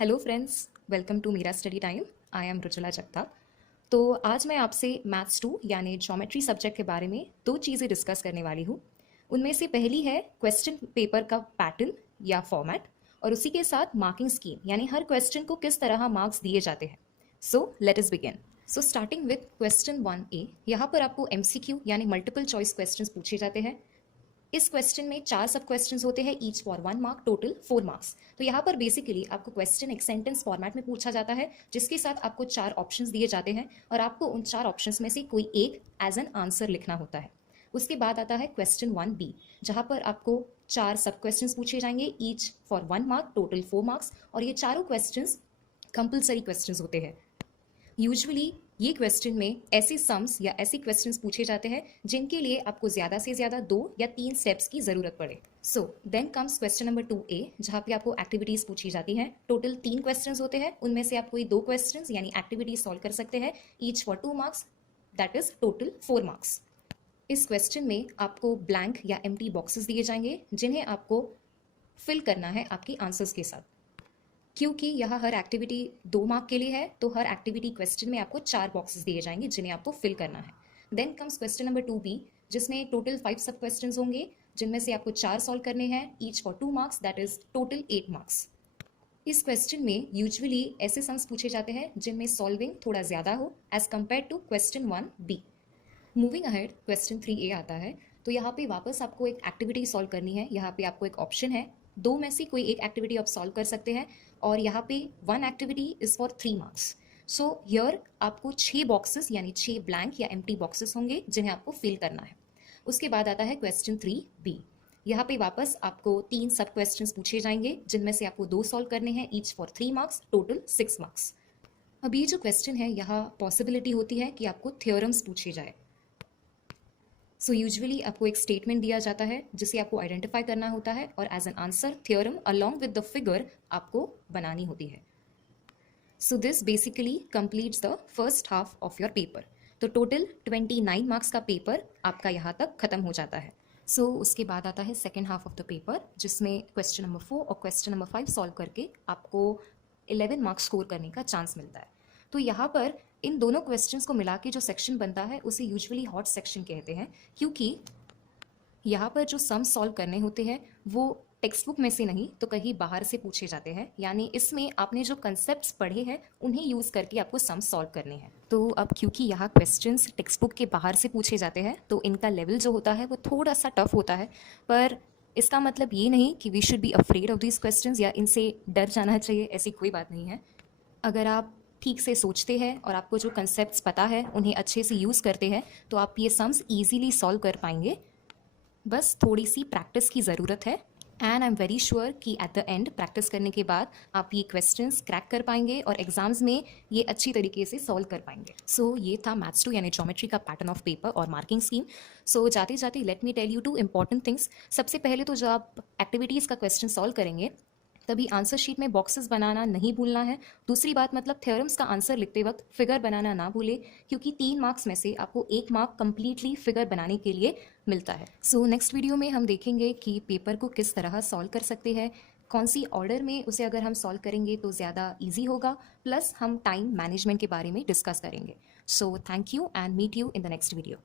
Hello friends, welcome to मेरा study time. I am Rujula Jagtap. तो आज मैं आपसे मैथ्स 2 यानी ज्योमेट्री सब्जेक्ट के बारे में दो चीज़ें डिस्कस करने वाली हूँ। उनमें से पहली है क्वेश्चन पेपर का पैटर्न या फॉर्मेट, और उसी के साथ मार्किंग स्कीम यानी हर क्वेश्चन को किस तरह मार्क्स दिए जाते हैं। So let us begin. So starting with question 1A, यहाँ पर आपको MCQ यानी मल्टीपल चॉइस क्वेश्चंस पूछे जाते हैं। इस क्वेश्चन में 4 सब क्वेश्चंस होते हैं, each for 1 mark, total 4 marks. तो यहाँ पर बेसिकली आपको क्वेश्चन एक सेंटेंस फॉर्मेट में पूछा जाता है, जिसके साथ आपको 4 ऑप्शंस दिए जाते हैं और आपको उन 4 ऑप्शंस में से कोई एक एज एन आंसर लिखना होता है। उसके बाद आता है क्वेश्चन 1B, जहाँ पर आपको 4 सब क्वेश्चंस पूछे जाएंगे, each for 1 mark, total 4 marks, और ये चारों क्वेश्चंस कंपलसरी क्वेश्चंस होते हैं। यूजुअली ये क्वेश्चन में ऐसे सम्स या ऐसे क्वेश्चंस पूछे जाते हैं जिनके लिए आपको ज़्यादा से ज़्यादा 2 या 3 स्टेप्स की ज़रूरत पड़े। So then comes question number 2A, जहाँ पे आपको एक्टिविटीज़ पूछी जाती हैं। टोटल 3 क्वेश्चंस होते हैं, उनमें से आप कोई 2 क्वेश्चंस यानी एक्टिविटीज सॉल्व कर सकते हैं, each for 2 marks, that is total 4 marks. इस क्वेश्चन में आपको ब्लैंक या एम्प्टी बॉक्सेस दिए जाएंगे, जिन्हें आपको फिल करना है आपके आंसर्स के साथ। क्योंकि यहाँ हर एक्टिविटी 2 मार्क के लिए है, तो हर एक्टिविटी क्वेश्चन में आपको 4 बॉक्सेस दिए जाएंगे जिन्हें आपको फिल करना है। Then comes question number 2B, जिसमें टोटल 5 सब क्वेश्चंस होंगे, जिनमें से आपको 4 सॉल्व करने हैं, each for 2 marks, that is total 8 marks. इस क्वेश्चन में यूजुअली ऐसे सम्स पूछे जाते हैं जिनमें सॉल्विंग थोड़ा ज़्यादा हो as compare to question 1B। Moving ahead, question 3A आता है। तो यहाँ पे वापस आपको एक एक्टिविटी सॉल्व करनी है। यहाँ पे आपको एक ऑप्शन है, 2 में से कोई एक एक्टिविटी आप सॉल्व कर सकते हैं, और यहाँ पे 1 activity is for 3 marks. So here आपको 6 बॉक्सेस यानी 6 ब्लैंक या एम्प्टी बॉक्सेस होंगे जिन्हें आपको फिल करना है। उसके बाद आता है क्वेश्चन 3B। यहाँ पे वापस आपको 3 सब क्वेश्चंस पूछे जाएंगे, जिनमें से आपको 2 सॉल्व करने हैं, each for 3 marks, total 6 marks. अब ये जो क्वेश्चन है, यहाँ पॉसिबिलिटी होती है कि आपको थ्योरम्स पूछे जाए। सो यूजुअली आपको एक स्टेटमेंट दिया जाता है जिसे आपको आइडेंटिफाई करना होता है, और as an answer theorem along with the figure आपको बनानी होती है। So this basically completes the first half of your paper. तो टोटल 29 मार्क्स का पेपर आपका यहाँ तक खत्म हो जाता है। सो उसके बाद आता है second half of the paper, जिसमें क्वेश्चन नंबर 4 और क्वेश्चन नंबर 5 सॉल्व करके आपको 11 मार्क्स स्कोर करने का चांस मिलता है। तो यहाँ पर इन दोनों क्वेश्चंस को मिला के जो सेक्शन बनता है, उसे यूजुअली हॉट सेक्शन कहते हैं, क्योंकि यहाँ पर जो सम सॉल्व करने होते हैं वो टेक्स्ट बुक में से नहीं तो कहीं बाहर से पूछे जाते हैं। यानी इसमें आपने जो कंसेप्ट्स पढ़े हैं उन्हें यूज़ करके आपको सम सॉल्व करने हैं। तो अब क्योंकि यहाँ क्वेश्चंस टेक्स्ट बुक के बाहर से पूछे जाते हैं, तो इनका लेवल जो होता है वो थोड़ा सा टफ होता है, पर इसका मतलब ये नहीं कि we should be afraid of this questions या इनसे डर जाना चाहिए, ऐसी कोई बात नहीं है। अगर आप ठीक से सोचते हैं और आपको जो कंसेप्ट्स पता है उन्हें अच्छे से यूज़ करते हैं, तो आप ये सम्स ईजीली सॉल्व कर पाएंगे। बस थोड़ी सी प्रैक्टिस की ज़रूरत है, and I am very sure कि एट द एंड प्रैक्टिस करने के बाद आप ये क्वेश्चंस क्रैक कर पाएंगे और एग्जाम्स में ये अच्छी तरीके से सॉल्व कर पाएंगे। सो ये था मैथ्स 2 यानी ज्योमेट्री का पैटर्न ऑफ पेपर और मार्किंग स्कीम। सो जाते जाते let me tell you 2 important things. सबसे पहले तो जब आप एक्टिविटीज़ का क्वेश्चन सॉल्व करेंगे, तभी आंसर शीट में बॉक्सेस बनाना नहीं भूलना है। दूसरी बात, मतलब थ्योरम्स का आंसर लिखते वक्त फिगर बनाना ना भूले, क्योंकि 3 मार्क्स में से आपको 1 मार्क कंप्लीटली फिगर बनाने के लिए मिलता है। सो नेक्स्ट वीडियो में हम देखेंगे कि पेपर को किस तरह सॉल्व कर सकते हैं, कौन सी ऑर्डर में उसे अगर हम सॉल्व करेंगे तो ज़्यादा ईजी होगा, प्लस हम टाइम मैनेजमेंट के बारे में डिस्कस करेंगे। So thank you and meet you in the next video.